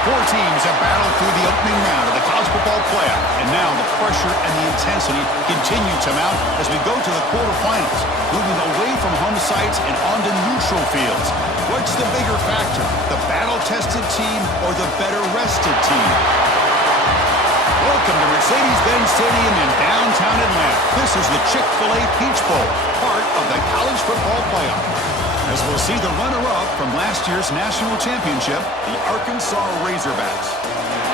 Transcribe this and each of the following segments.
Four teams have battled through the opening round of the college football playoff, and now the pressure and the intensity continue to mount as we go to the quarterfinals, moving away from home sites and onto neutral fields. What's the bigger factor, the battle-tested team or the better-rested team? Welcome to Mercedes-Benz Stadium in downtown Atlanta. This is the Chick-fil-A Peach Bowl, part of the college football playoff. As we'll see the runner-up from last year's national championship, the Arkansas Razorbacks,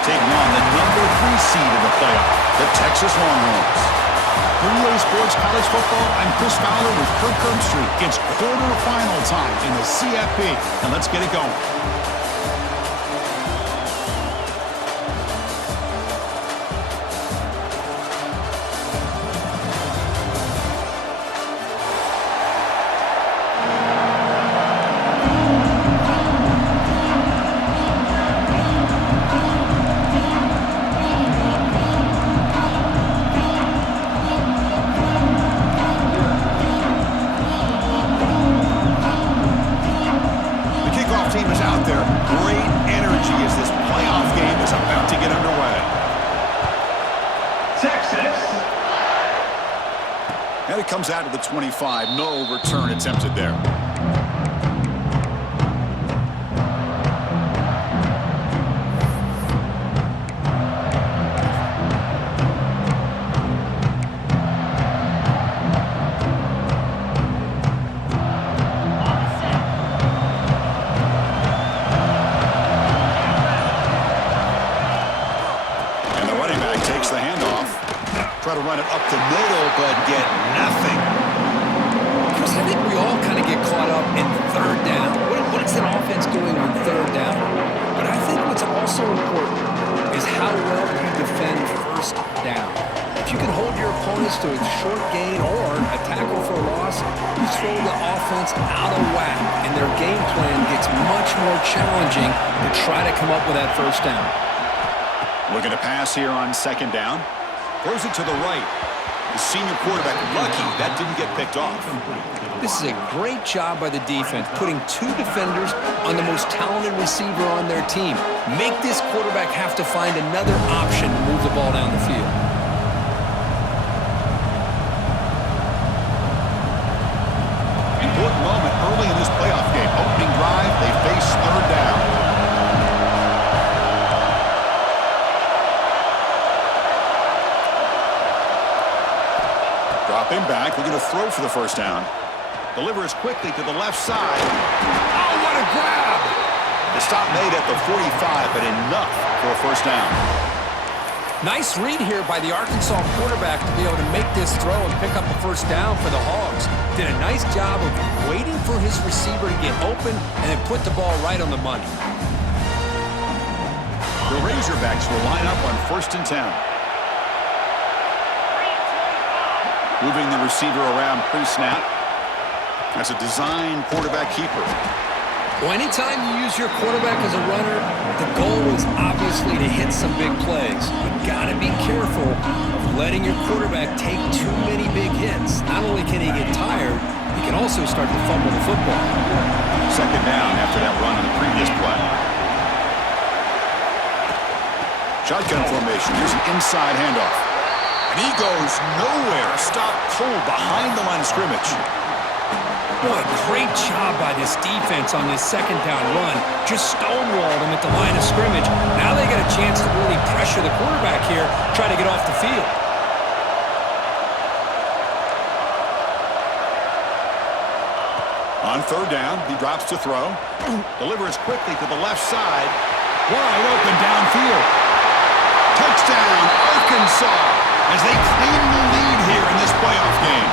taking on the number 3 seed in the playoff, the Texas Longhorns. 3A Sports College Football, I'm Chris Fowler with Kirk Herbstreit. It's quarterfinal time in the CFP, and let's get it going. Comes out of the 25. No return attempted there. And the running back takes the handoff. Try to run it up the middle, but get nothing. Chris, I think we all kind of get caught up in third down. What is that offense doing on third down? But I think what's also important is how well you defend first down. If you can hold your opponents to a short gain or a tackle for a loss, you throw the offense out of whack, and their game plan gets much more challenging to try to come up with that first down. Looking to pass here on second down. Throws it to the right. The senior quarterback lucky that didn't get picked off. This is a great job by the defense, putting 2 defenders on the most talented receiver on their team. Make this quarterback have to find another option to move the ball down the field. Important moment early in this playoff game. Opening drive, they face third down. Dropping back, we're going to throw for the first down. Delivers quickly to the left side. Oh, what a grab! The stop made at the 45, but enough for a first down. Nice read here by the Arkansas quarterback to be able to make this throw and pick up the first down for the Hogs. Did a nice job of waiting for his receiver to get open and then put the ball right on the money. The Razorbacks will line up on 1st and 10. Moving the receiver around pre-snap. That's a design quarterback keeper. Well, anytime you use your quarterback as a runner, the goal is obviously to hit some big plays. You got to be careful of letting your quarterback take too many big hits. Not only can he get tired, he can also start to fumble the football. Second down after that run on the previous play. Shotgun formation. Here's an inside handoff. And he goes nowhere. Stop cold behind the line of scrimmage. Boy, great job by this defense on this second down run. Just stonewalled him at the line of scrimmage. Now they got a chance to really pressure the quarterback here, try to get off the field. On third down, he drops to throw. Delivers quickly to the left side. Wide open downfield. Touchdown, Arkansas, as they claim the lead here in this playoff game.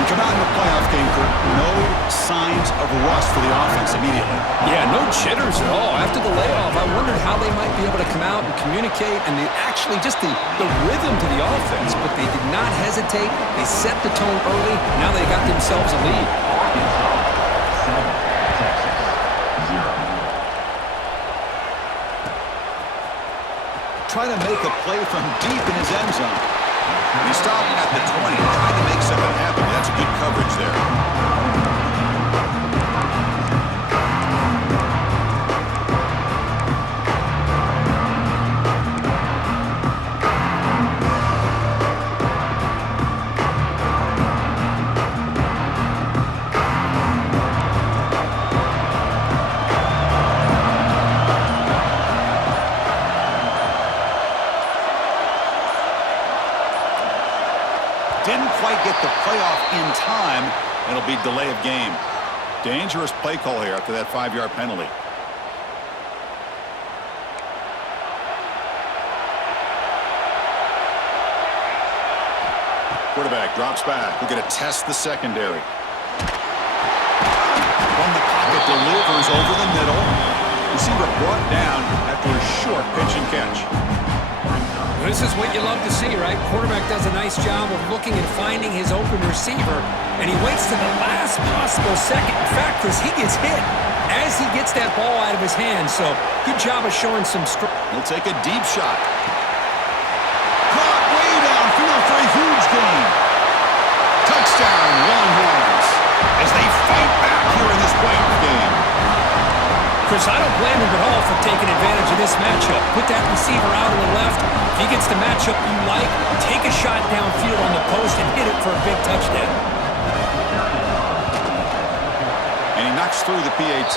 We come out in the playoff game, Kurt. No signs of rust for the offense immediately. Yeah, no jitters at all. After the layoff, I wondered how they might be able to come out and communicate and actually just the rhythm to the offense. But they did not hesitate. They set the tone early. Now they got themselves a lead. Trying to make a play from deep in his end zone. He stopped at the 20, trying to make something happen. That's good coverage there. It'll be delay of game. Dangerous play call here after that 5-yard penalty. Quarterback drops back. We're going to test the secondary. From the pocket, delivers over the middle. Receiver brought down after a short pitch and catch. This is what you love to see, right? Quarterback does a nice job of looking and finding his open receiver, and he waits to the last possible second. In fact, Chris, he gets hit as he gets that ball out of his hand, so good job of showing some strength. He'll take a deep shot. Caught way downfield for a huge gain. Touchdown, Longhorns, as they fight back here in this playoff game. Chris, I don't blame him at all for taking advantage of this matchup. Put that receiver out on the left. If he gets the matchup you like, take a shot downfield on the post and hit it for a big touchdown. And he knocks through the PAT.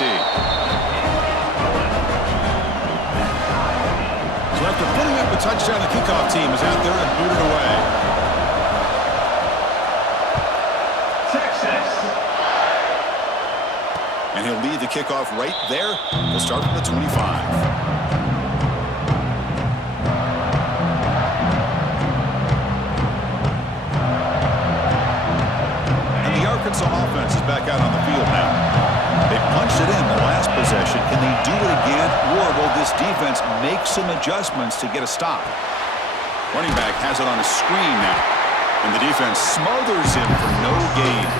So after putting up a touchdown, the kickoff team is out there to boot it away. And he'll lead the kickoff right there. He'll start from the 25. And the Arkansas offense is back out on the field now. They punched it in the last possession. Can they do it again, or will this defense make some adjustments to get a stop? Running back has it on a screen now. And the defense smothers him for no gain.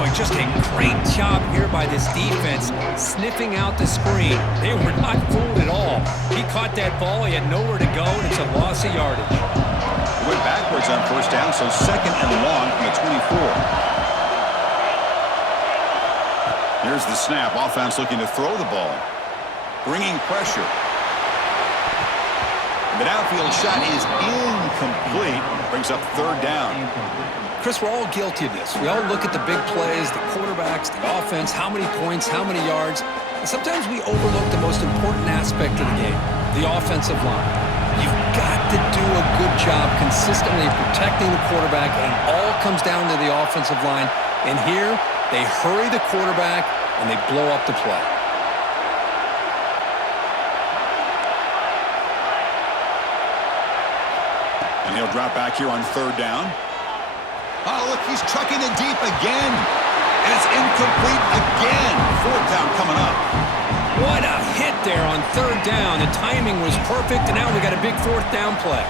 Boy, just a great job here by this defense, sniffing out the screen. They were not fooled at all. He caught that ball, he had nowhere to go, and it's a loss of yardage. He went backwards on first down, so second and long from the 24. Here's the snap. Offense looking to throw the ball. Bringing pressure. The downfield shot is incomplete. Brings up third down. Chris, we're all guilty of this. We all look at the big plays, the quarterbacks, the offense, how many points, how many yards. And sometimes we overlook the most important aspect of the game, the offensive line. You've got to do a good job consistently protecting the quarterback, and it all comes down to the offensive line. And here, they hurry the quarterback, and they blow up the play. And he'll drop back here on third down. Oh, look, he's trucking it deep again. And it's incomplete again. Fourth down coming up. What a hit there on third down. The timing was perfect, and now we got a big fourth down play.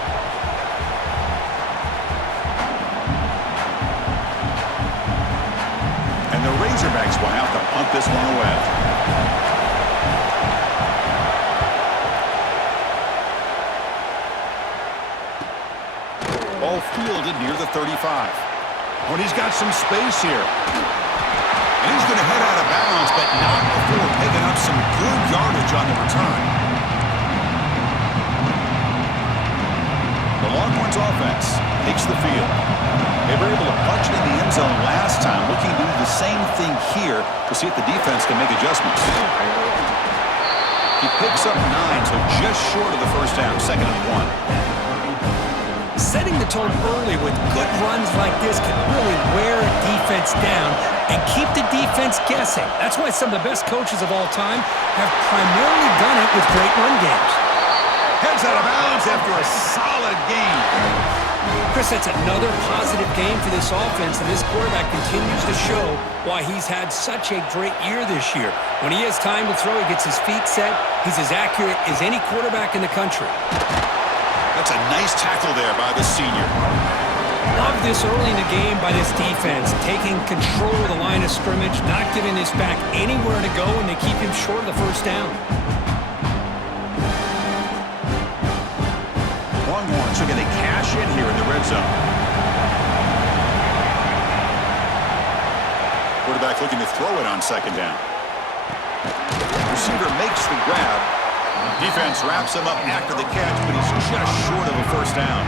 And the Razorbacks will have to punt this one away. Ball fielded near the 35. Oh, and he's got some space here. And he's going to head out of bounds, but not before picking up some good yardage on the return. The Longhorns offense takes the field. They were able to punch it in the end zone last time, looking to do the same thing here to see if the defense can make adjustments. He picks up 9, so just short of the first down, second and 1. Setting the tone early with good runs like this can really wear a defense down and keep the defense guessing. That's why some of the best coaches of all time have primarily done it with great run games. Heads out of bounds after a solid game. Chris, that's another positive game for this offense, and this quarterback continues to show why he's had such a great year this year. When he has time to throw, he gets his feet set. He's as accurate as any quarterback in the country. That's a nice tackle there by the senior. Love this early in the game by this defense, taking control of the line of scrimmage, not giving this back anywhere to go, and they keep him short of the first down. Longhorns are going to cash in here in the red zone. Quarterback looking to throw it on second down. Receiver makes the grab. Defense wraps him up after the catch, but he's just short of a first down.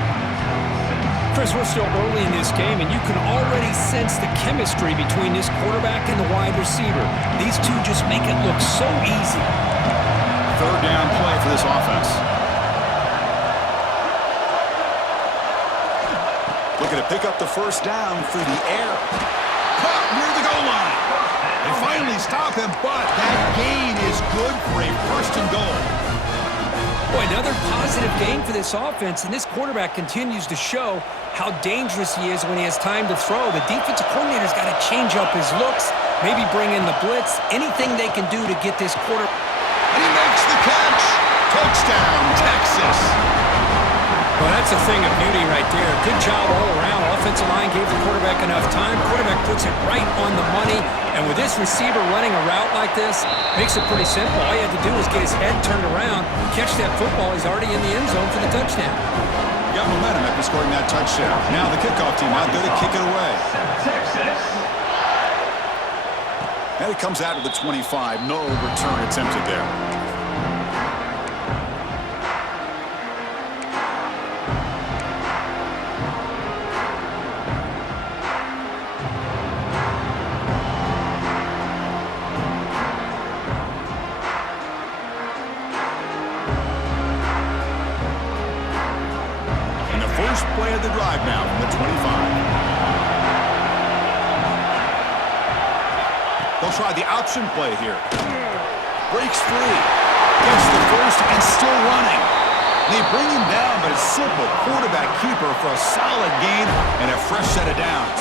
Chris, we're still early in this game, and you can already sense the chemistry between this quarterback and the wide receiver. These two just make it look so easy. Third down play for this offense. Looking to pick up the first down through the air. stop him, but that gain is good for a first and goal. Boy, another positive gain for this offense, and this quarterback continues to show how dangerous he is when he has time to throw. The defensive coordinator's got to change up his looks, maybe bring in the blitz, anything they can do to get this quarter. And he makes the catch. Touchdown, Texas. Well, that's a thing of beauty right there. Good job all around. Offensive line gave the quarterback enough time. Quarterback puts it right on the money. And with this receiver running a route like this, makes it pretty simple. All you had to do was get his head turned around, catch that football. He's already in the end zone for the touchdown. Got momentum after scoring that touchdown. Now the kickoff team out there to kick it away. And it comes out of the 25. No return attempted there. First play of the drive now from the 25. They'll try the option play here. Breaks free. Gets the first and still running. They bring him down, but a simple quarterback keeper for a solid gain and a fresh set of downs.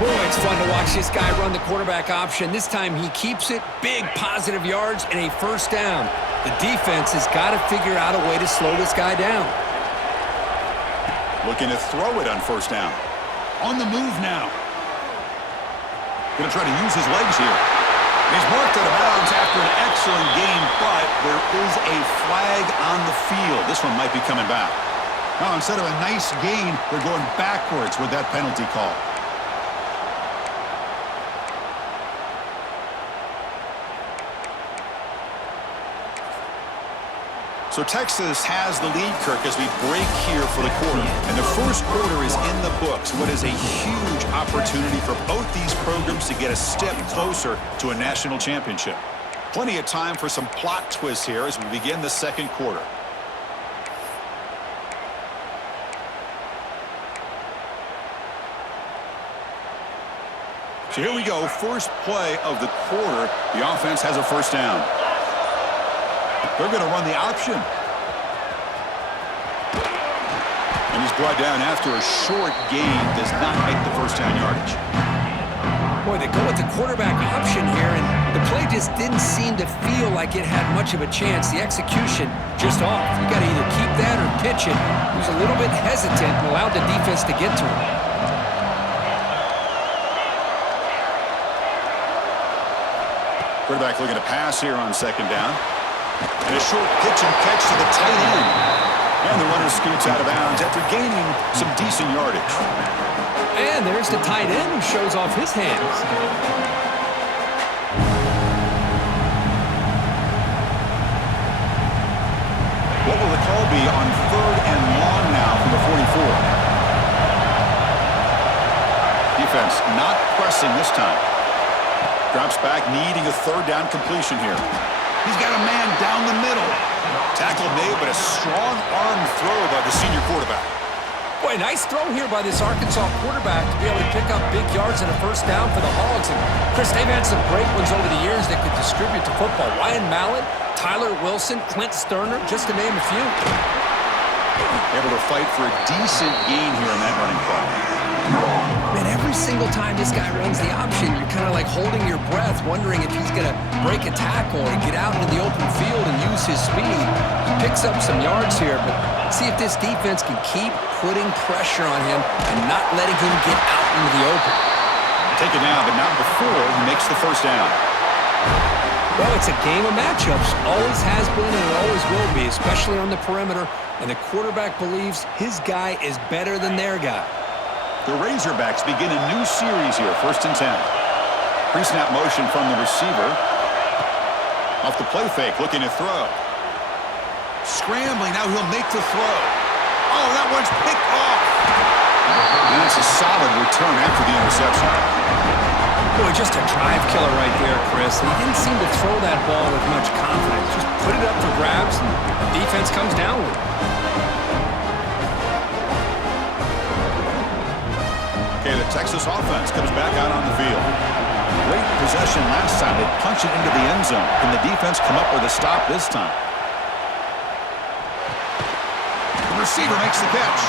Boy, it's fun to watch this guy run the quarterback option. This time he keeps it, big positive yards, and a first down. The defense has got to figure out a way to slow this guy down. Looking to throw it on first down. On the move now. Going to try to use his legs here. He's marked out of bounds after an excellent game, but there is a flag on the field. This one might be coming back. Now, instead of a nice gain, they're going backwards with that penalty call. So Texas has the lead, Kirk, as we break here for the quarter. And the first quarter is in the books. What is a huge opportunity for both these programs to get a step closer to a national championship. Plenty of time for some plot twists here as we begin the second quarter. So here we go. First play of the quarter. The offense has a first down. They're going to run the option. And he's brought down after a short gain. Does not make the first down yardage. Boy, they go with the quarterback option here, and the play just didn't seem to feel like it had much of a chance. The execution just off. You got to either keep that or pitch it. He was a little bit hesitant and allowed the defense to get to him. Quarterback looking to pass here on second down. And a short pitch and catch to the tight end. And the runner scoots out of bounds after gaining some decent yardage. And there's the tight end who shows off his hands. What will the call be on third and long now from the 44? Defense not pressing this time. Drops back, needing a third down completion here. He's got a man down the middle. Tackle made, but a strong arm throw by the senior quarterback. Boy, nice throw here by this Arkansas quarterback to be able to pick up big yards and a first down for the Hogs. And Chris, they've had some great ones over the years that could distribute the football. Ryan Mallett, Tyler Wilson, Clint Sterner, just to name a few. Able to fight for a decent gain here on that running play. Man, every single time this guy runs the option, you're kind of like holding your breath, wondering if he's going to break a tackle or get out into the open field and use his speed. He picks up some yards here, but see if this defense can keep putting pressure on him and not letting him get out into the open. Take it now, but not before he makes the first down. Well, it's a game of matchups. Always has been and it always will be, especially on the perimeter. And the quarterback believes his guy is better than their guy. The Razorbacks begin a new series here, 1st and 10. Pre-snap motion from the receiver. Off the play fake, looking to throw. Scrambling, now he'll make the throw. Oh, that one's picked off. And that's a solid return after the interception. Boy, just a drive killer right there, Chris. He didn't seem to throw that ball with much confidence. Just put it up for grabs, and the defense comes down with it. Okay, the Texas offense comes back out on the field. Great possession last time. They punched it into the end zone. Can the defense come up with a stop this time? The receiver makes the catch.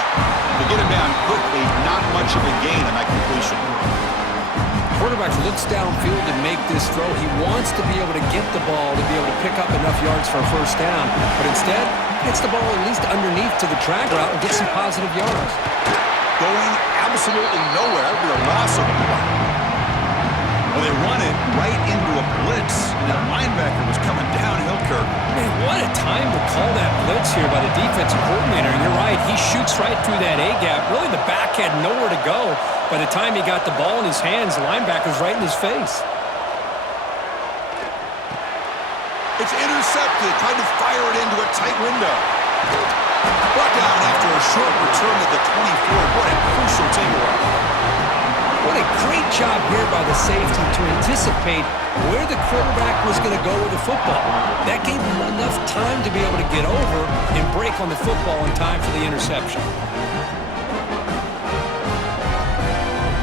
They get him down quickly. Not much of a gain on that completion. Quarterback looks downfield to make this throw. He wants to be able to get the ball to be able to pick up enough yards for a first down. But instead, he gets the ball at least underneath to the drag route and gets some positive yards. Going absolutely nowhere for a loss of 1. Well, they run it right into a blitz. And that linebacker was coming downhill, Kirk. Man, what a time to call that blitz here by the defensive coordinator. And you're right, he shoots right through that A-gap. Really, the back had nowhere to go. By the time he got the ball in his hands, the linebacker's right in his face. It's intercepted. Tried to fire it into a tight window. Brought down after a short return to the 24. What a crucial takeaway. What a great job here by the safety to anticipate where the quarterback was going to go with the football. That gave him enough time to be able to get over and break on the football in time for the interception.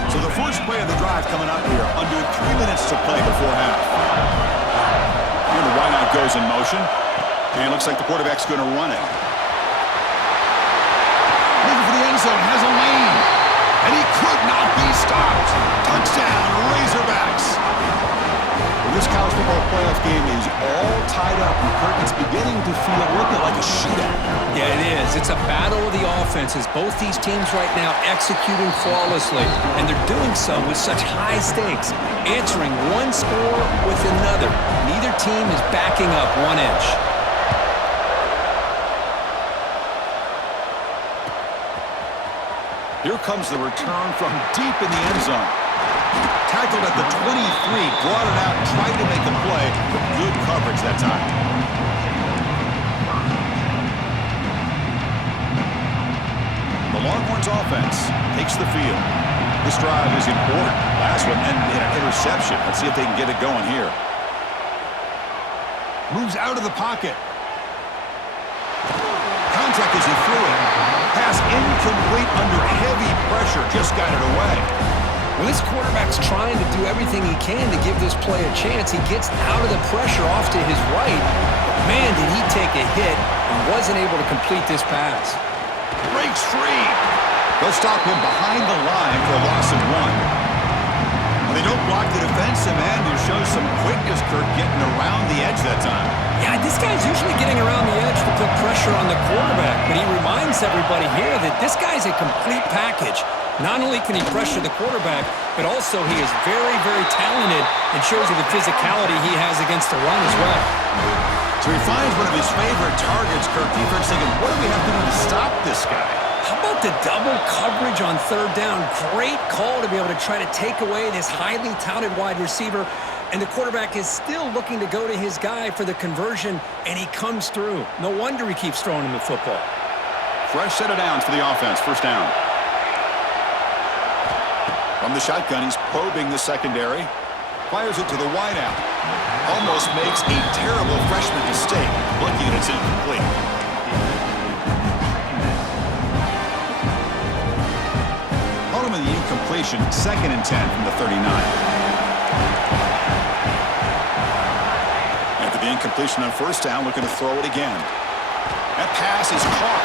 So the first play of the drive coming up here. Under 3 minutes to play before half. Here the wideout goes in motion. And it looks like the quarterback's going to run it. Looking for the end zone. Has a lane. And he could not be stopped. Touchdown, Razorbacks. Well, this college football playoff game is all tied up. And Kirk, it's beginning to feel a little bit like a shootout. Yeah, it is. It's a battle of the offenses. Both these teams right now executing flawlessly. And they're doing so with such high stakes. Answering one score with another. Neither team is backing up 1 inch. Here comes the return from deep in the end zone. Tackled at the 23, brought it out, tried to make a play, but good coverage that time. The Longhorns offense takes the field. This drive is important. Last one ended in an interception. Let's see if they can get it going here. Moves out of the pocket. Contact as he threw it. Pass incomplete under heavy pressure. Just got it away. Well, this quarterback's trying to do everything he can to give this play a chance. He gets out of the pressure off to his right. But man, did he take a hit and wasn't able to complete this pass. Breaks free. They'll stop him behind the line for a loss of 1. Well, they don't block the defensive end. It shows some quickness, Kirk, getting around the edge that time. Yeah, this guy's usually getting around the edge to put pressure on the quarterback, but he reminds everybody here that this guy's a complete package. Not only can he pressure the quarterback, but also he is very, very talented and shows you the physicality he has against the run as well. So he finds one of his favorite targets, Kirk. Defense thinking, what do we have to do to stop this guy? How about the double coverage on 3rd down? Great call to be able to try to take away this highly touted wide receiver. And the quarterback is still looking to go to his guy for the conversion, and he comes through. No wonder he keeps throwing him the football. Fresh set of downs for the offense. First down. From the shotgun, he's probing the secondary. Fires it to the wideout. Almost makes a terrible freshman mistake. Lucky that it's incomplete. Caught him in the incompletion. 2nd and 10 from the 39. After the incompletion on 1st down, looking to throw it again. That pass is caught.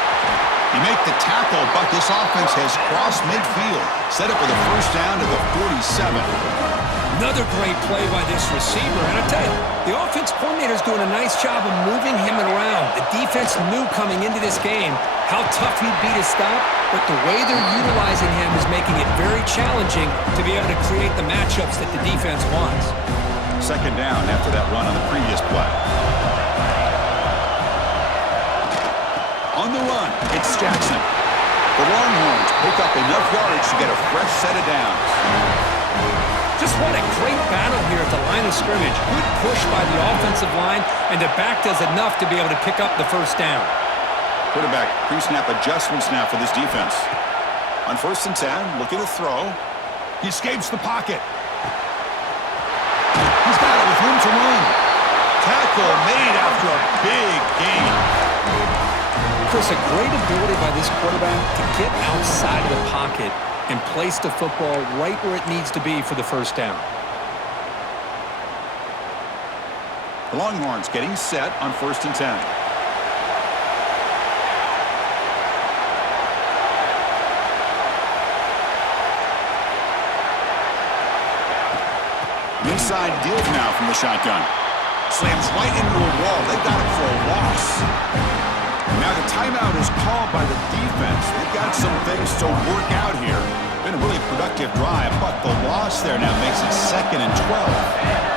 You make the tackle, but this offense has crossed midfield. Set up with a 1st down to the 47. Another great play by this receiver. And I tell you, the offense coordinator's doing a nice job of moving him around. The defense knew coming into this game how tough he'd be to stop, but the way they're utilizing him is making it very challenging to be able to create the matchups that the defense wants. 2nd down after that run on the previous play. On the run, it's Jackson. The Longhorns pick up enough yards to get a fresh set of downs. Just what a great battle here at the line of scrimmage. Good push by the offensive line, and the back does enough to be able to pick up the 1st down. Quarterback pre-snap adjustments now for this defense. On 1st and 10, looking to throw. He escapes the pocket. He's got it with room to run. Tackle made after a big gain. Chris, a great ability by this quarterback to get outside of the pocket and place the football right where it needs to be for the 1st down. The Longhorns getting set on 1st and 10. Inside give now from the shotgun. Slams right into a wall. They got it for a loss. Now the timeout is called by the defense. They've got some things to work out here. Been a really productive drive, but the loss there now makes it 2nd and 12.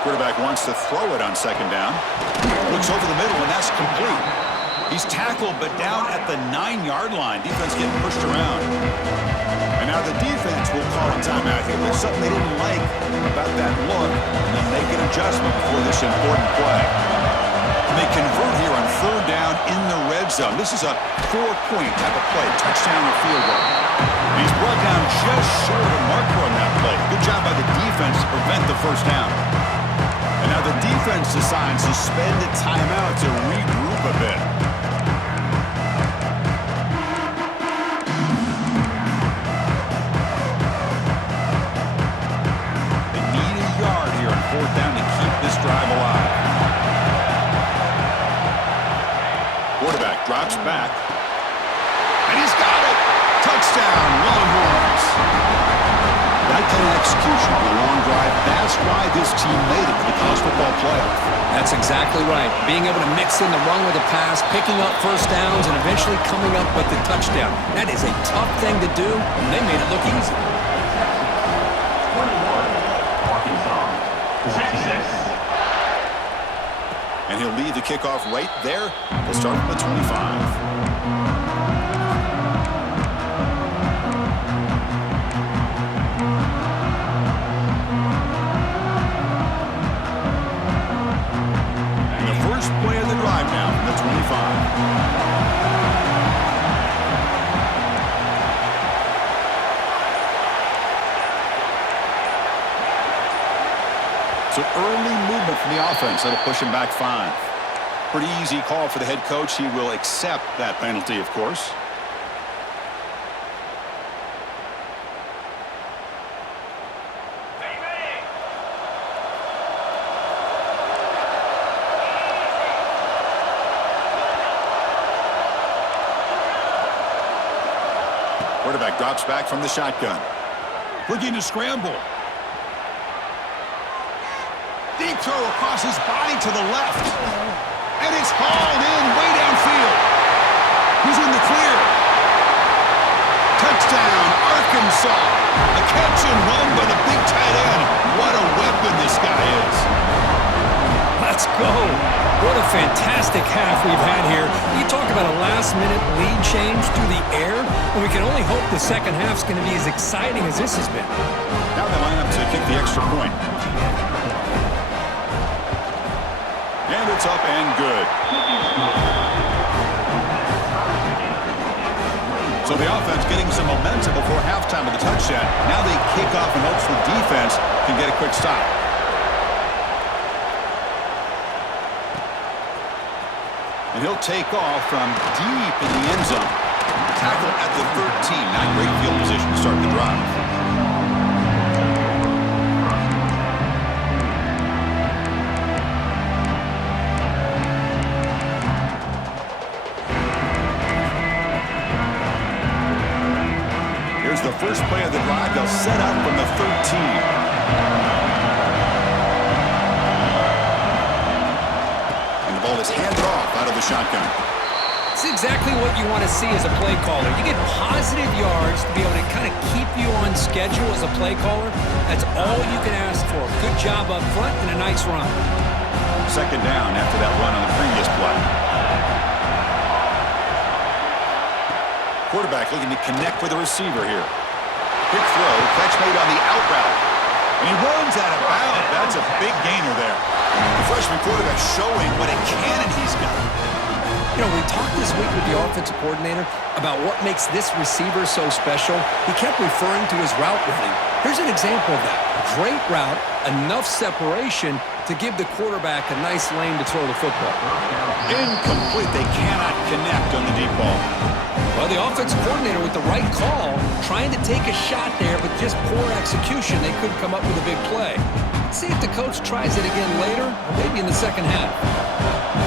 Quarterback wants to throw it on 2nd down. Looks over the middle, and that's complete. He's tackled, but down at the 9-yard line. Defense getting pushed around. And now the defense will call a timeout here. There's something they didn't like about that look, and they'll make an adjustment before this important play. And they convert here on 3rd down in the red zone. This is a 4-point type of play, touchdown or field goal. And he's brought down just short of marker on that play. Good job by the defense to prevent the 1st down. And now the defense decides to spend a timeout to regroup a bit. They need a yard here on 4th down to keep this drive alive. Quarterback drops back. And he's got it! Touchdown, Longhorns! That kind of execution on a long drive, that's why this team made it to the college football playoff. That's exactly right. Being able to mix in the run with the pass, picking up 1st downs, and eventually coming up with the touchdown. That is a tough thing to do, and they made it look easy. 66. And he'll lead the kickoff right there to start from the 25. Play of the drive now from the 25. So early movement from the offense. That'll push him back 5. Pretty easy call for the head coach. He will accept that penalty, of course. Quarterback drops back from the shotgun. Looking to scramble. Deep throw across his body to the left. And it's hauled in way downfield. He's in the clear. Touchdown, Arkansas. A catch and run by the big tight end. What a weapon this guy is. Let's go. What a fantastic half we've had here. You talk about a last-minute lead change through the air, and we can only hope the second half's going to be as exciting as this has been. Now they line up to kick the extra point. And it's up and good. So the offense getting some momentum before halftime with the touchdown. Now they kick off in hopes the defense can get a quick stop. And he'll take off from deep in the end zone. Tackle at the 13. Not great field position to start the drive. Here's the first play of the drive. They'll set up from the 13. Ball is handed off out of the shotgun. It's exactly what you want to see as a play caller. You get positive yards to be able to kind of keep you on schedule as a play caller. That's all you can ask for. Good job up front and a nice run. 2nd down after that run on the previous play. Quarterback looking to connect with the receiver here. Quick throw, catch made on the out route. And he runs out of bounds. That's a big gainer there. The freshman quarterback showing what a cannon he's got. You know, we talked this week with the offensive coordinator about what makes this receiver so special. He kept referring to his route running. Here's an example of that. Great route, enough separation to give the quarterback a nice lane to throw the football. Incomplete. They cannot connect on the deep ball. Well, the offensive coordinator with the right call, trying to take a shot there, but just poor execution. They couldn't come up with a big play. Let's see if the coach tries it again later, or maybe in the second half.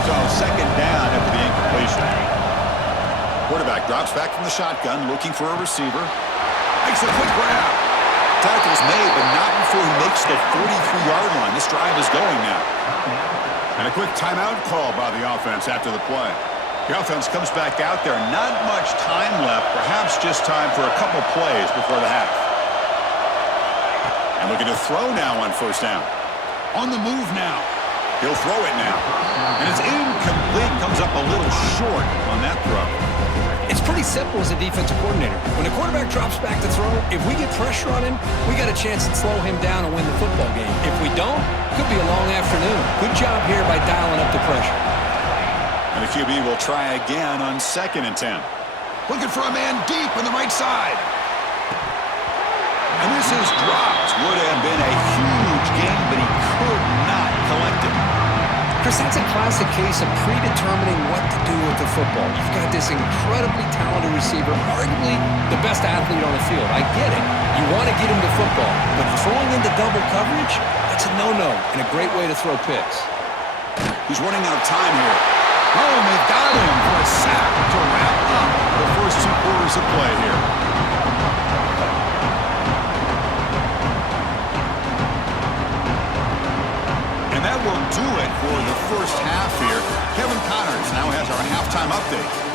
So second down after the incompletion. Quarterback drops back from the shotgun, looking for a receiver. Makes a quick grab. Tackle's made, but not before he makes the 43-yard line. This drive is going now. And a quick timeout call by the offense after the play. The offense comes back out there. Not much time left. Perhaps just time for a couple plays before the half. And looking to throw now on first down. On the move now. He'll throw it now. And it's incomplete. Comes up a little short on that throw. It's pretty simple as a defensive coordinator. When the quarterback drops back to throw, if we get pressure on him, we got a chance to slow him down and win the football game. If we don't, it could be a long afternoon. Good job here by dialing up the pressure. And the QB will try again on 2nd and 10. Looking for a man deep on the right side. And this is dropped. Would have been a huge gain, but he could not collect it. Chris, that's a classic case of predetermining what to do with the football. You've got this incredibly talented receiver, arguably the best athlete on the field. I get it. You want to get him the football, but throwing into double coverage, that's a no-no and a great way to throw picks. He's running out of time here. Oh, and they've got him for a sack to wrap up the first 2 quarters of play here. And that will do it for the first half here. Kevin Connors now has our halftime update.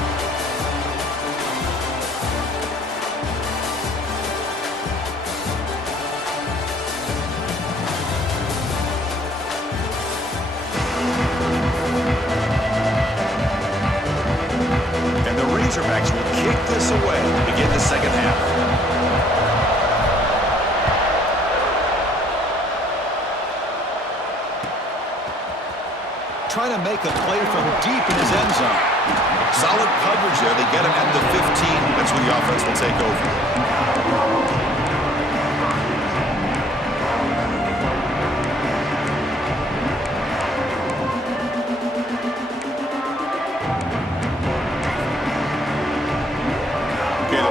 Razorbacks will kick this away to begin the second half. Trying to make a play from deep in his end zone. Solid coverage there. They get him at the 15. That's when the offense will take over.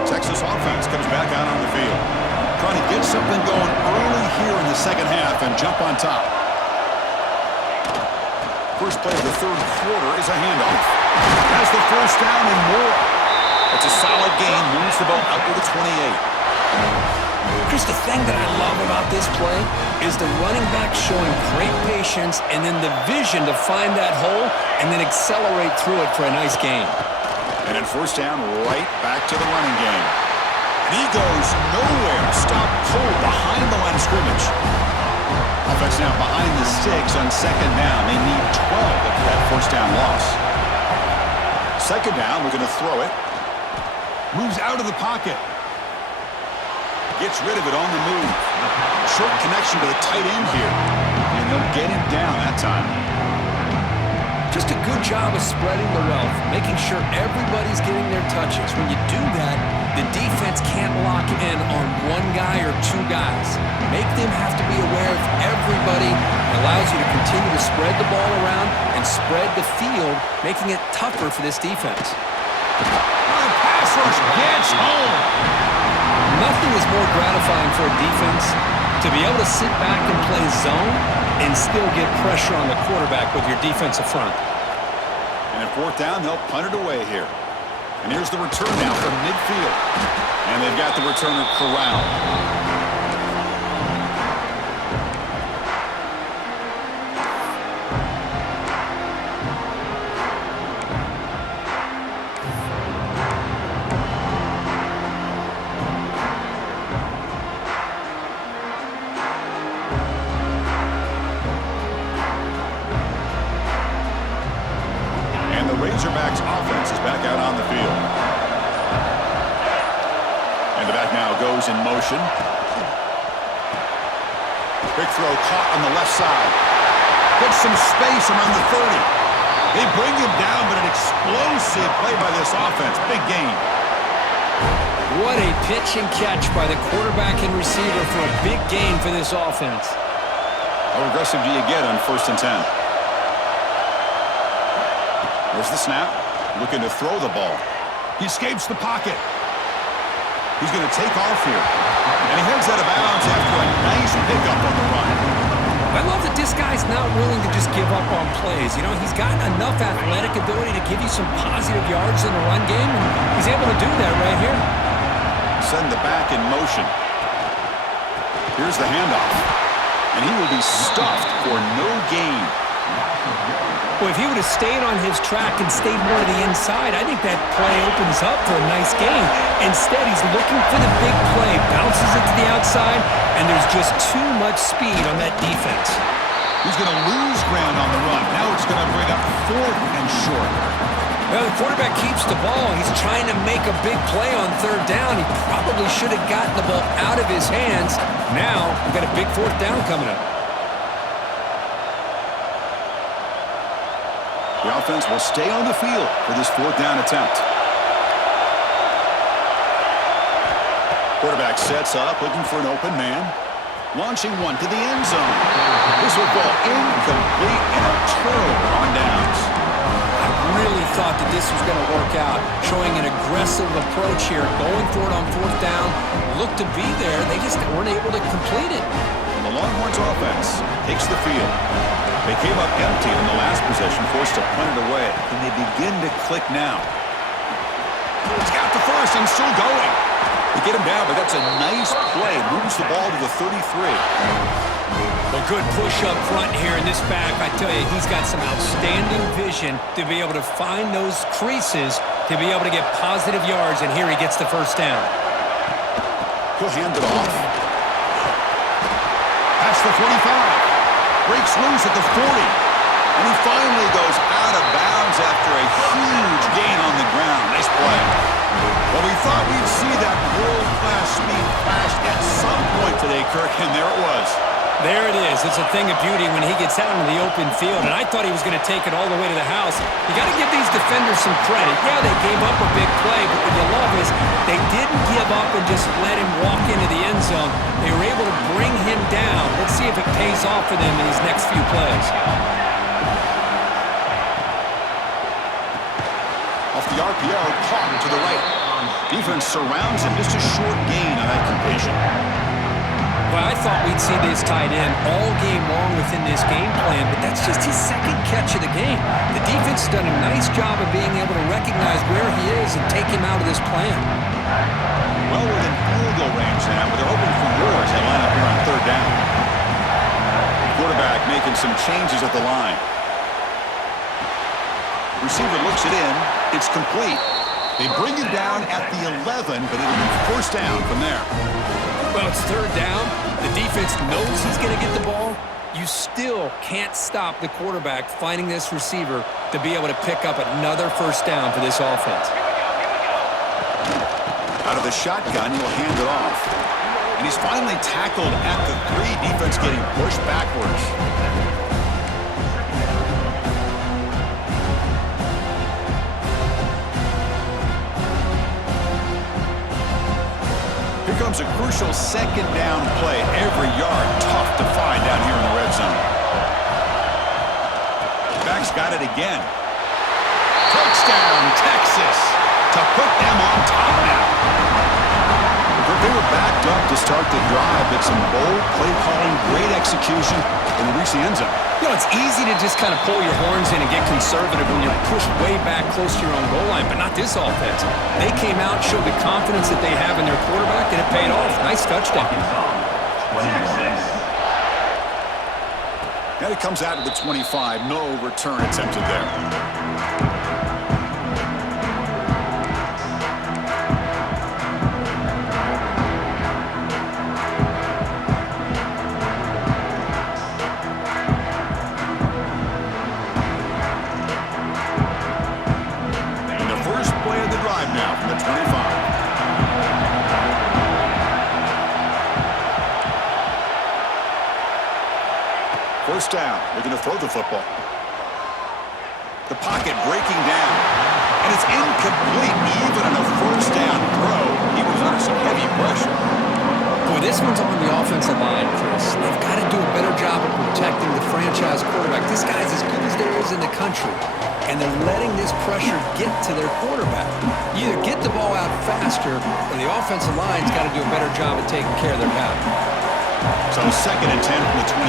Texas offense comes back out on the field. Trying to get something going early here in the second half and jump on top. First play of the third quarter is a handoff. Has the first down and more. It's a solid gain. Moves the ball out to the 28. Chris, the thing that I love about this play is the running back showing great patience and then the vision to find that hole and then accelerate through it for a nice gain. And then first down, right back to the running game. And he goes nowhere. Stop cold behind the line of scrimmage. Offense now behind the sticks on second down. They need 12 after that first down loss. Second down, looking to throw it. Moves out of the pocket. Gets rid of it on the move. Short connection to the tight end here. And they'll get him down that time. Just a good job of spreading the wealth, making sure everybody's getting their touches. When you do that, the defense can't lock in on one guy or 2 guys. Make them have to be aware of everybody. It allows you to continue to spread the ball around and spread the field, making it tougher for this defense. Pass rush gets home. Nothing is more gratifying for a defense to be able to sit back and play zone and still get pressure on the quarterback with your defensive front. And at fourth down, they'll punt it away here. And here's the return now from midfield. And they've got the returner corralled. Razorbacks offense is back out on the field. And the back now goes in motion. Quick throw caught on the left side. Gets some space around the 30. They bring him down, but an explosive play by this offense. Big gain. What a pitch and catch by the quarterback and receiver for a big gain for this offense. How aggressive do you get on 1st and 10? There's the snap. Looking to throw the ball. He escapes the pocket. He's going to take off here. And he heads out of bounds after a nice pickup on the run. I love that this guy's not willing to just give up on plays. You know, he's got enough athletic ability to give you some positive yards in the run game, and he's able to do that right here. Send the back in motion. Here's the handoff. And he will be stuffed for no gain. Well, if he would have stayed on his track and stayed more to the inside, I think that play opens up for a nice gain. Instead, he's looking for the big play, bounces it to the outside, and there's just too much speed on that defense. He's going to lose ground on the run. Now it's going to bring up 4th and short. Well, the quarterback keeps the ball. He's trying to make a big play on 3rd down. He probably should have gotten the ball out of his hands. Now, we've got a big 4th down coming up. The offense will stay on the field for this 4th down attempt. Quarterback sets up, looking for an open man. Launching one to the end zone. This will fall incomplete and a turnover on downs. I really thought that this was going to work out, showing an aggressive approach here, going for it on 4th down. Looked to be there. They just weren't able to complete it. The Longhorns offense takes the field. They came up empty in the last possession, forced to punt it away. And they begin to click now. He's got the first and still going. They get him down, but that's a nice play. Moves the ball to the 33. A good push up front here in this back. I tell you, he's got some outstanding vision to be able to find those creases, to be able to get positive yards, and here he gets the first down. He'll hand it off. Past the 45. Breaks loose at the 40. And he finally goes out of bounds after a huge gain on the ground. Nice play. Well, we thought we'd see that world-class speed flash at some point today, Kirk, and there it was. There it is. It's a thing of beauty when he gets out into the open field, and I thought he was going to take it all the way to the house. You got to give these defenders some credit. Yeah, they gave up a big play, but what you love is they didn't give up and just let him walk into the end zone. They were able to bring him down. Let's see if it pays off for them in these next few plays. Off the RPO, caught to the right. Defense surrounds him. Just a short gain on that completion. Well, I thought we'd see this tight end all game long within this game plan, but that's just his 2nd catch of the game. The defense has done a nice job of being able to recognize where he is and take him out of this plan. Well within field goal range now, but they're hoping for more as they line up here on 3rd down. Quarterback making some changes at the line. Receiver looks it in. It's complete. They bring him down at the 11, but it'll be 1st down from there. Well, it's 3rd down. The defense knows he's going to get the ball. You still can't stop the quarterback finding this receiver to be able to pick up another 1st down for this offense. Out of the shotgun, he'll hand it off. And he's finally tackled at the 3. Defense getting pushed backwards. Here comes a crucial 2nd down play. Every yard tough to find down here in the red zone. Back's got it again. Touchdown, Texas, to put them on top now. They were backed up to start the drive, but some bold play calling, great execution, and they reach the end zone. You know, it's easy to just kind of pull your horns in and get conservative when you're pushed way back close to your own goal line, but not this offense. They came out, showed the confidence that they have in their quarterback, and it paid off. Nice touchdown. Now he comes out to the 25. No return attempted there. Now from the 25. 1st down. They're going to throw the football. The pocket breaking down. And it's incomplete even on a 1st down throw. He was under some heavy pressure. Boy, this one's on the offensive line, Chris. They've got to do a better job of protecting the franchise quarterback. This guy's as good as there is in the country. and they're letting this pressure get to their quarterback. You either get the ball out faster, or the offensive line's got to do a better job of taking care of their pass. So 2nd and 10 from the 25.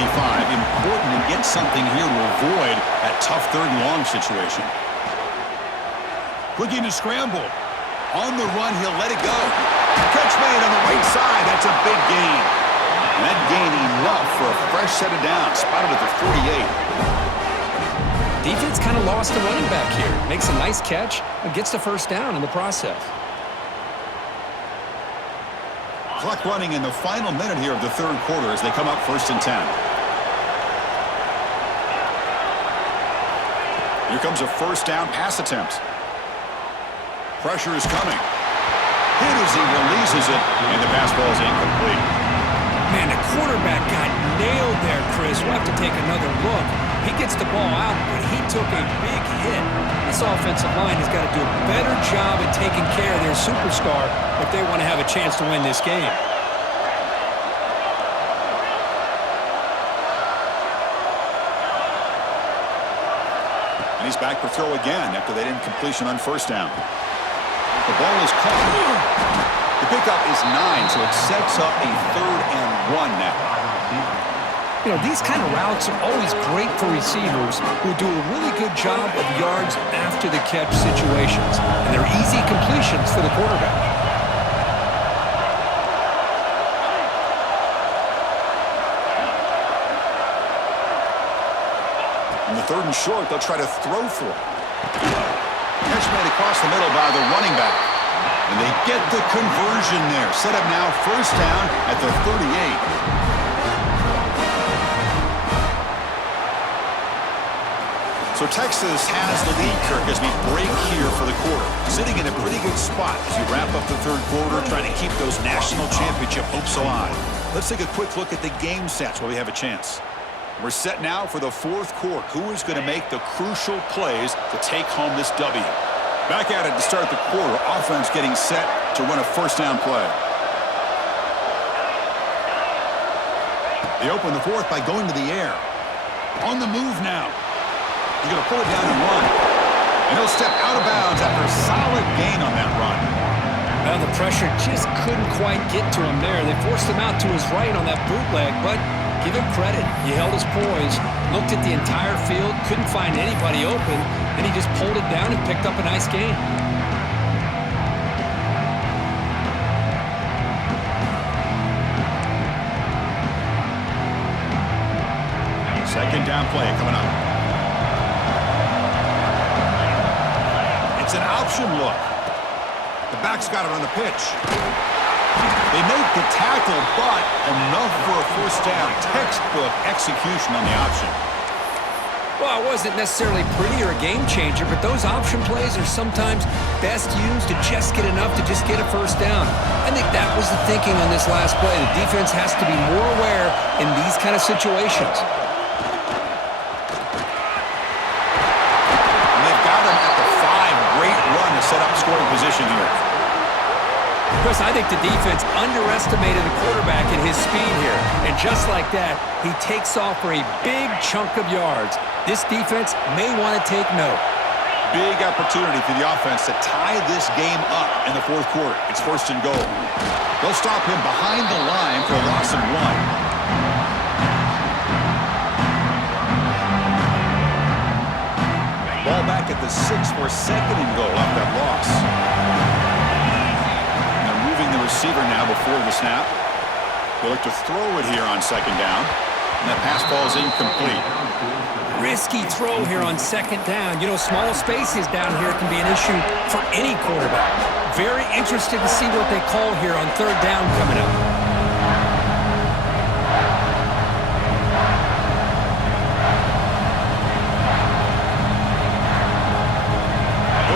Important to get something here to avoid that tough 3rd and long situation. Looking to scramble. On the run, he'll let it go. Catch made on the right side. That's a big gain. And that gain enough for a fresh set of downs. Spotted at the 48. Defense kind of lost the running back here. Makes a nice catch and gets the first down in the process. Clock running in the final minute here of the 3rd quarter as they come up 1st and 10. Here comes a 1st down pass attempt. Pressure is coming. Hit as he releases it, and the pass ball is incomplete. Man, the quarterback got nailed there, Chris. We'll have to take another look. He gets the ball out, but he took a big hit. This offensive line has got to do a better job at taking care of their superstar if they want to have a chance to win this game. And he's back for throw again after they didn't completion on 1st down. The ball is caught. The pickup is 9, so it sets up a 3rd and 1 now. You know, these kind of routes are always great for receivers who do a really good job of yards after the catch situations. And they're easy completions for the quarterback. In the 3rd and short, they'll try to throw for it. Catch made across the middle by the running back. And they get the conversion there. Set up now 1st down at the 38. So Texas has the lead, Kirk, as we break here for the quarter. Sitting in a pretty good spot as we wrap up the 3rd quarter, trying to keep those national championship hopes alive. Let's take a quick look at the game stats while we have a chance. We're set now for the 4th quarter. Who is going to make the crucial plays to take home this W? Back at it to start the quarter. Offense getting set to run a 1st down play. They open the 4th by going to the air. On the move now. He's going to pull it down and run. And he'll step out of bounds after a solid gain on that run. Well, the pressure just couldn't quite get to him there. They forced him out to his right on that bootleg, but give him credit. He held his poise, looked at the entire field, couldn't find anybody open, and he just pulled it down and picked up a nice gain. Second down play coming up. It's an option look. The back's got it on the pitch. They make the tackle, but enough for a 1st down. Textbook execution on the option. Well, it wasn't necessarily pretty or a game changer, but those option plays are sometimes best used to just get enough to just get a 1st down. I think that was the thinking on this last play. The defense has to be more aware in these kind of situations. And they've got him at the 5. Great run to set up scoring position here. Chris, I think the defense underestimated the quarterback and his speed here. And just like that, he takes off for a big chunk of yards. This defense may want to take note. Big opportunity for the offense to tie this game up in the 4th quarter. It's 1st and goal. They'll stop him behind the line for a loss of 1. Ball back at the 6 for 2nd and goal off that loss. The receiver now before the snap. They'll look to throw it here on 2nd down. And that pass ball is incomplete. Risky throw here on 2nd down. You know, small spaces down here can be an issue for any quarterback. Very interested to see what they call here on 3rd down coming up.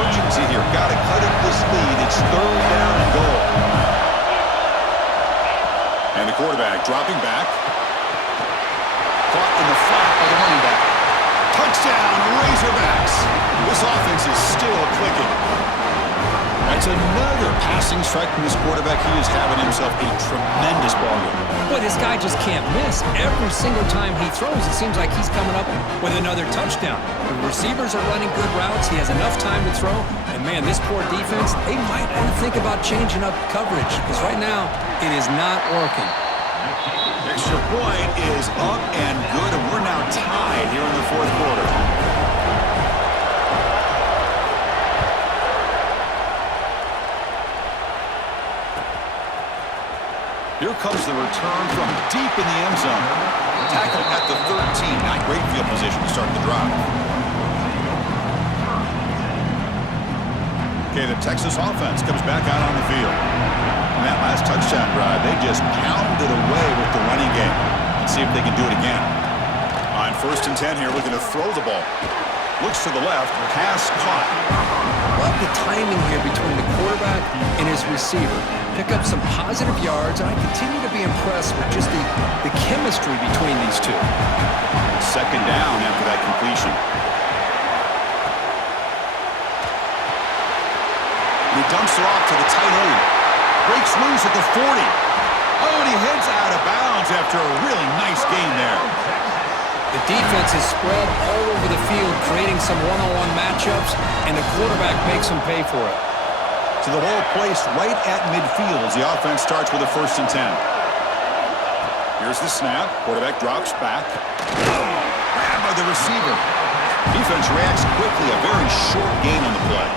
Urgency here. Got to cut it this lead. It's 3rd down and goal. And the quarterback dropping back. Caught in the flat by the running back. Touchdown, Razorbacks. This offense is still clicking. That's another passing strike from this quarterback. He is having himself a tremendous ball game. Boy, this guy just can't miss. Every single time he throws, it seems like he's coming up with another touchdown. The receivers are running good routes. He has enough time to throw. And, man, this poor defense, they might want to think about changing up coverage because right now it is not working. Extra point is up and good, and we're now tied here in the fourth quarter. Here comes the return from deep in the end zone. Tackle at the 13. Not great field position to start the drive. Okay, the Texas offense comes back out on the field. In that last touchdown drive, they just pounded away with the running game. Let's see if they can do it again. On 1st and 10 here, looking to throw the ball. Looks to the left, pass caught. Love the timing here between the quarterback and his receiver. Pick up some positive yards, and I continue to be impressed with just the chemistry between these two. 2nd down after that completion. And he dumps it off to the tight end. Breaks loose at the 40. Oh, and he heads out of bounds after a really nice gain there. The defense is spread all over the field, creating some one-on-one matchups, and the quarterback makes them pay for it. To the ball placed right at midfield as the offense starts with a 1st and 10. Here's the snap. Quarterback drops back. Grabbed by the receiver. Defense reacts quickly. A very short gain on the play.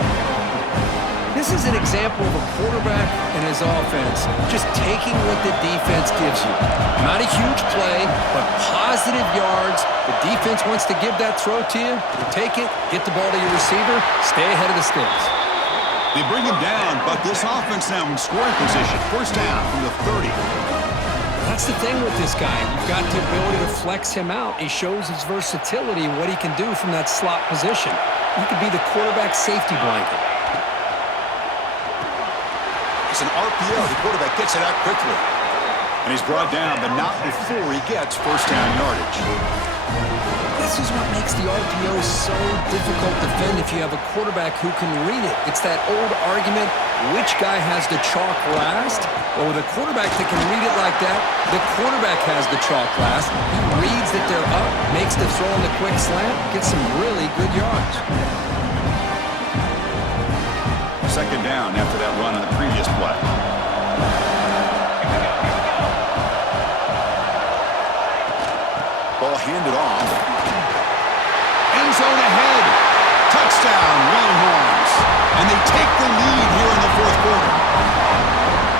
This is an example of a quarterback and his offense just taking what the defense gives you. Not a huge play, but positive yards. The defense wants to give that throw to you. You take it, get the ball to your receiver, stay ahead of the sticks. They bring him down, but this offense now in scoring position. 1st down from the 30. That's the thing with this guy. You've got the ability to flex him out. He shows his versatility and what he can do from that slot position. He could be the quarterback safety blanket. It's an RPO. The quarterback gets it out quickly. And he's brought down, but not before he gets 1st down yardage. This is what makes the RPO so difficult to defend if you have a quarterback who can read it. It's that old argument, which guy has the chalk last? Well, with a quarterback that can read it like that, the quarterback has the chalk last. He reads that they're up, makes the throw on the quick slant, gets some really good yards. 2nd down after that run on the previous play. Ball handed off. End zone ahead. Touchdown, Longhorns. And they take the lead here in the 4th quarter.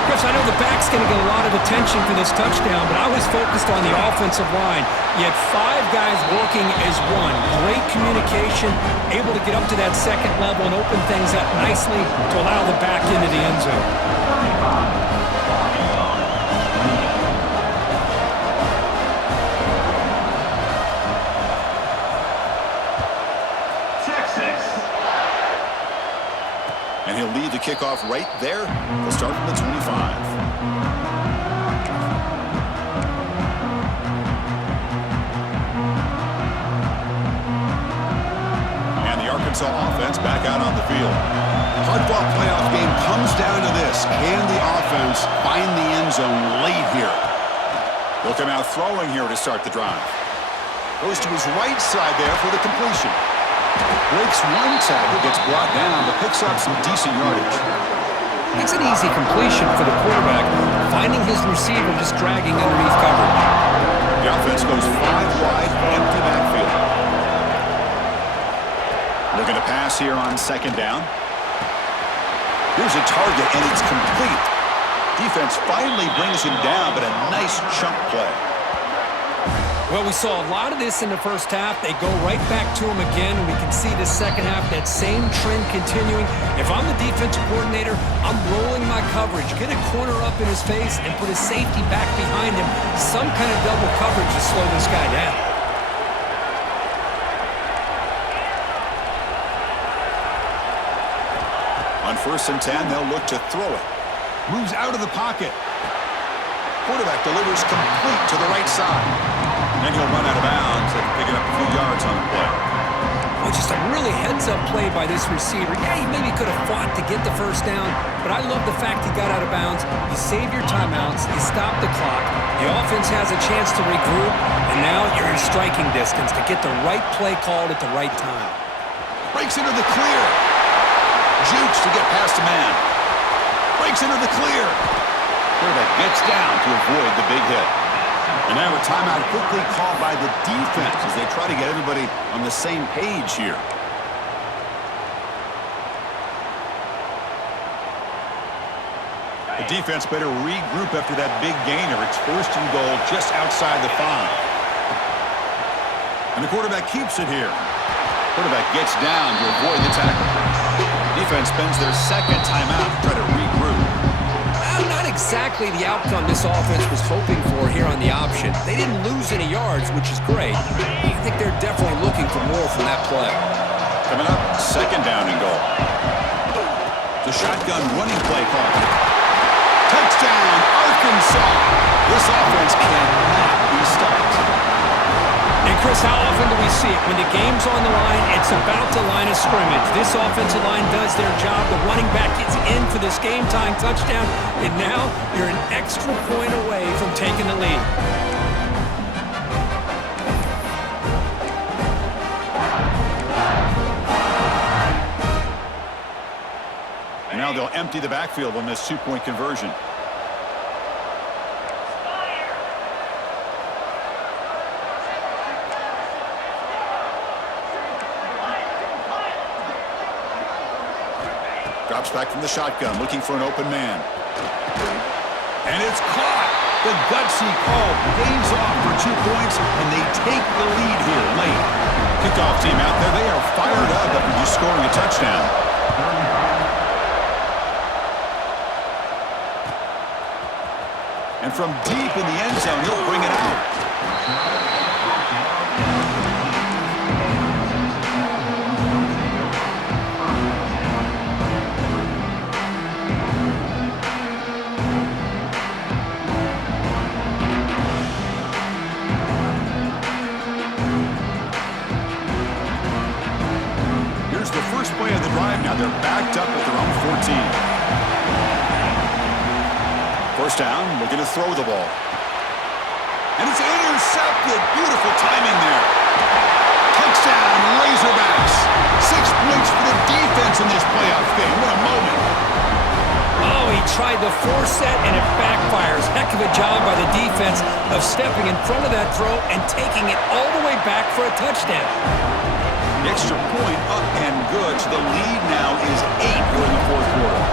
Chris, I know the back's going to get a lot of attention for this touchdown, but I was focused on the offensive line. You had 5 guys working as one. Great communication, able to get up to that 2nd level and open things up nicely to allow the back into the end zone. And he'll lead the kickoff right there. They'll start from the 25. Arkansas offense back out on the field. Hard-fought playoff game comes down to this. Can the offense find the end zone late here? They'll come out throwing here to start the drive. Goes to his right side there for the completion. Breaks one tackle, gets brought down, but picks up some decent yardage. That's an easy completion for the quarterback, finding his receiver just dragging underneath coverage. The offense goes 5 wide, empty backfield. Looking to pass here on 2nd down. Here's a target, and it's complete. Defense finally brings him down, but a nice chunk play. Well, we saw a lot of this in the first half. They go right back to him again, and we can see the second half, that same trend continuing. If I'm the defensive coordinator, I'm rolling my coverage. Get a corner up in his face and put his safety back behind him. Some kind of double coverage to slow this guy down. On 1st and 10, they'll look to throw it. Moves out of the pocket. Quarterback delivers complete to the right side. And he'll run out of bounds after picking up a few yards on the play. Oh, just a really heads-up play by this receiver. Yeah, he maybe could have fought to get the first down, but I love the fact he got out of bounds. You save your timeouts. You stop the clock. The offense has a chance to regroup, and now you're in striking distance to get the right play called at the right time. Breaks into the clear. Jukes to get past a man. Breaks into the clear. Quarterback gets down to avoid the big hit. And now a timeout quickly called by the defense as they try to get everybody on the same page here. The defense better regroup after that big gainer. It's first and goal just outside the 5. And the quarterback keeps it here. Quarterback gets down to avoid the tackle. Defense spends their second timeout to try to regroup. Not exactly the outcome this offense was hoping for here on the option. They didn't lose any yards, which is great. I think they're definitely looking for more from that play. Coming up, second down and goal. The shotgun running play call. Touchdown, Arkansas. This offense cannot be stopped. And Chris, how often do we see it? When the game's on the line, it's about the line of scrimmage. This offensive line does their job. The running back gets in for this game-time touchdown, and now you're an extra point away from taking the lead. And now they'll empty the backfield on this two-point conversion. Drops back from the shotgun, looking for an open man. And it's caught. The gutsy call pays off for 2 points, and they take the lead here late. Kickoff team out there, they are fired up after just scoring a touchdown. And from deep in the end zone, he'll bring it out. Play of the drive now. They're backed up at their own 14. First down, looking to throw the ball. And it's intercepted. Beautiful timing there. Touchdown, Razorbacks. 6 points for the defense in this playoff game. What a moment. Oh, he tried the force set, and it backfires. Heck of a job by the defense of stepping in front of that throw and taking it all the way back for a touchdown. Extra point up and good. So the lead now is 8 here in the fourth quarter.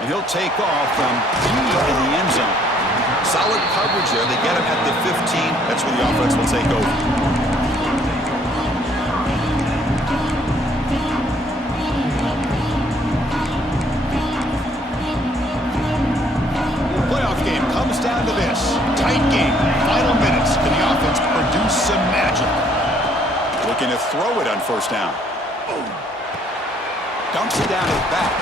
And he'll take off from deep in the end zone. Solid coverage there. They get him at the 15. That's where the offense will take over. Game comes down to this. Tight game. Final minutes. Can the offense produce some magic? Looking to throw it on first down. Dumps it down his back.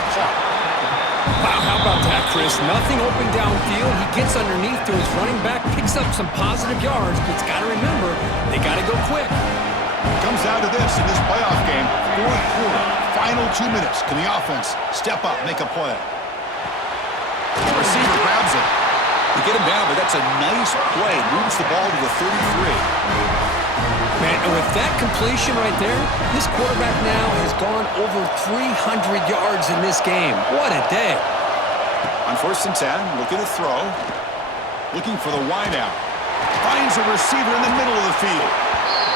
Wow, how about that, Chris? Nothing open downfield. He gets underneath to his running back, picks up some positive yards, but it's got to remember, they got to go quick. Comes down to this in this playoff game. Fourth quarter. Final 2 minutes. Can the offense step up, make a play? The receiver grabs it. To get him down, but that's a nice play. Moves the ball to the 33. Man, and with that completion right there, this quarterback now has gone over 300 yards in this game. What a day. On first and 10, looking to throw. Looking for the wideout. Finds a receiver in the middle of the field.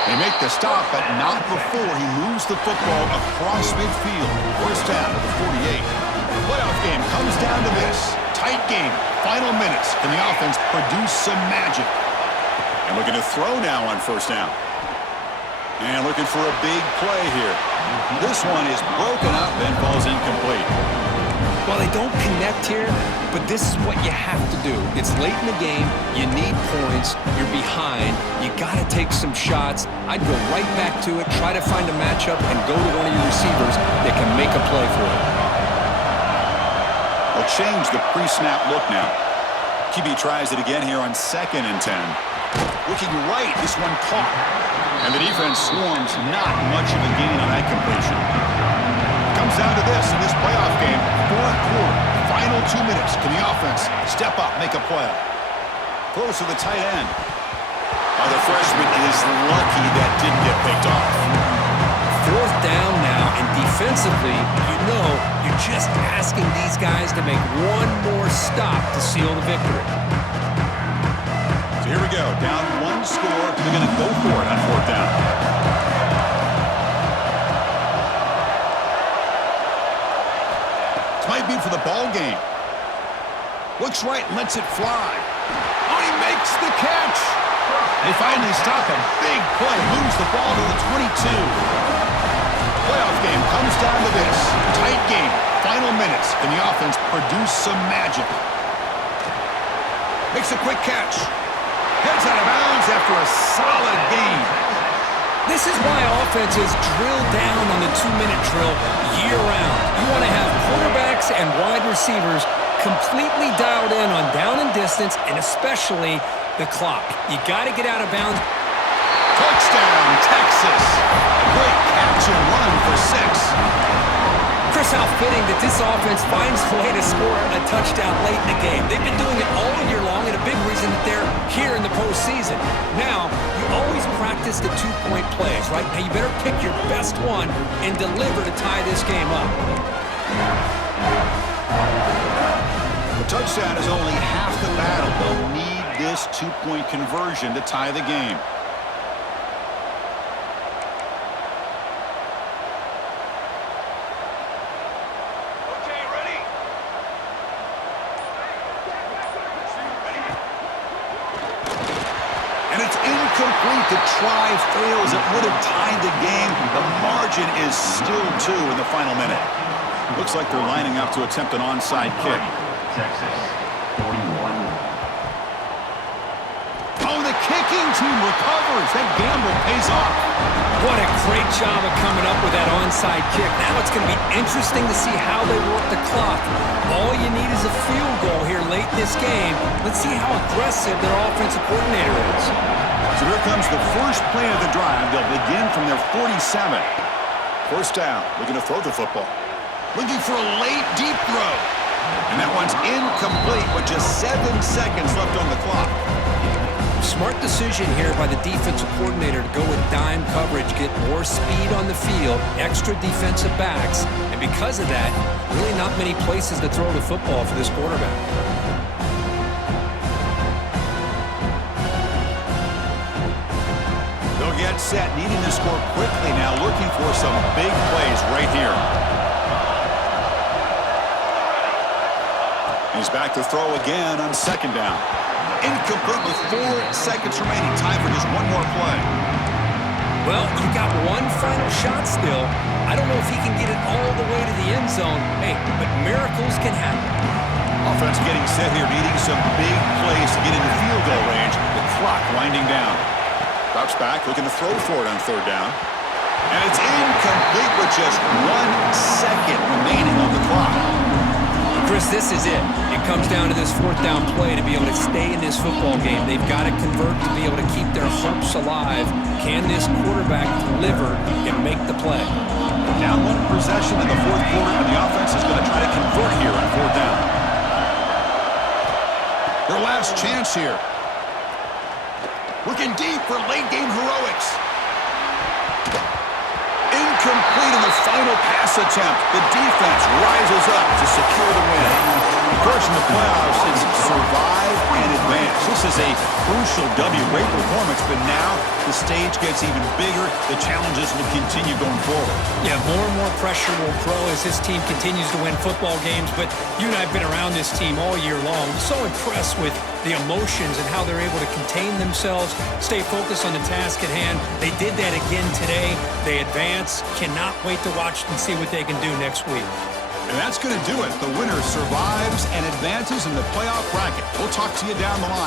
They make the stop, but not before he moves the football across midfield. First down at the 48. The playoff game comes down to this. Tight game. Final minutes. Can the offense produce some magic? And looking to throw now on first down. And looking for a big play here. This one is broken up and falls incomplete. Well, they don't connect here, but this is what you have to do. It's late in the game. You need points. You're behind. You got to take some shots. I'd go right back to it, try to find a matchup, and go to one of your receivers that can make a play for it. They'll change the pre-snap look now. QB tries it again here on 2nd and 10. Looking right, this one caught. And the defense swarms, not much of a gain on that completion. Comes down to this in this playoff game, 4th quarter, final 2 minutes. Can the offense step up, make a play? Throws to the tight end. The freshman is lucky that didn't get picked off. 4th down now, and defensively, you're just asking these guys to make one more stop to seal the victory. So here we go, down 1 score. They're going to go for it on 4th down. This might be for the ball game. Looks right, lets it fly. Oh, he makes the catch. They finally stop him. Big play, moves the ball to the 22. Playoff game comes down to this. Tight game, final minutes. Can the offense produce some magic? Makes a quick catch. Heads out of bounds after a solid game. This is why offenses drill down on the 2-minute drill year-round. You want to have quarterbacks and wide receivers completely dialed in on down and distance, and especially the clock. You got to get out of bounds. Touchdown, Texas. A great catch and run for 6. Chris, how fitting that this offense finds a way to score a touchdown late in the game. They've been doing it all year long, and a big reason that they're here in the postseason. Now, you always practice the 2-point plays, right? Now, you better pick your best one and deliver to tie this game up. The touchdown is only half the battle. They'll need this 2-point conversion to tie the game. Okay, ready? And it's incomplete. The try fails. It would have tied the game. The margin is still 2 in the final minute. Looks like they're lining up to attempt an onside kick. Texas, 41. Oh, the kicking team recovers. That gamble pays off. What a great job of coming up with that onside kick. Now it's going to be interesting to see how they work the clock. All you need is a field goal here late in this game. Let's see how aggressive their offensive coordinator is. So here comes the first play of the drive. They'll begin from their 47. 1st down. Looking to throw the football. Looking for a late, deep throw. And that one's incomplete with just 7 seconds left on the clock. Smart decision here by the defensive coordinator to go with dime coverage, get more speed on the field, extra defensive backs, and because of that, really not many places to throw the football for this quarterback. They'll get set, needing to score quickly now, looking for some big plays right here. He's back to throw again on 2nd down. Incomplete with 4 seconds remaining. Time for just one more play. Well, you got one final shot still. I don't know if he can get it all the way to the end zone. Hey, but miracles can happen. Offense getting set here, needing some big plays to get into field goal range. The clock winding down. Drops back, looking to throw for it on 3rd down. And it's incomplete with just 1 second remaining on the clock. Chris, this is it. It comes down to this 4th down play to be able to stay in this football game. They've got to convert to be able to keep their hopes alive. Can this quarterback deliver and make the play? Down 1 possession in the 4th quarter, and the offense is going to try to convert here on 4th down. Their last chance here. Looking deep for late game heroics. Incomplete in the final pass attempt. The defense rises up to secure the win. Of course, in the playoffs, it's survive and advance. This is a crucial W. Great performance, but now the stage gets even bigger. The challenges will continue going forward. Yeah, more and more pressure will grow as this team continues to win football games, but you and I have been around this team all year long. So impressed with the emotions and how they're able to contain themselves, stay focused on the task at hand. They did that again today. They advance. Cannot wait to watch and see what they can do next week. And that's going to do it. The winner survives and advances in the playoff bracket. We'll talk to you down the line.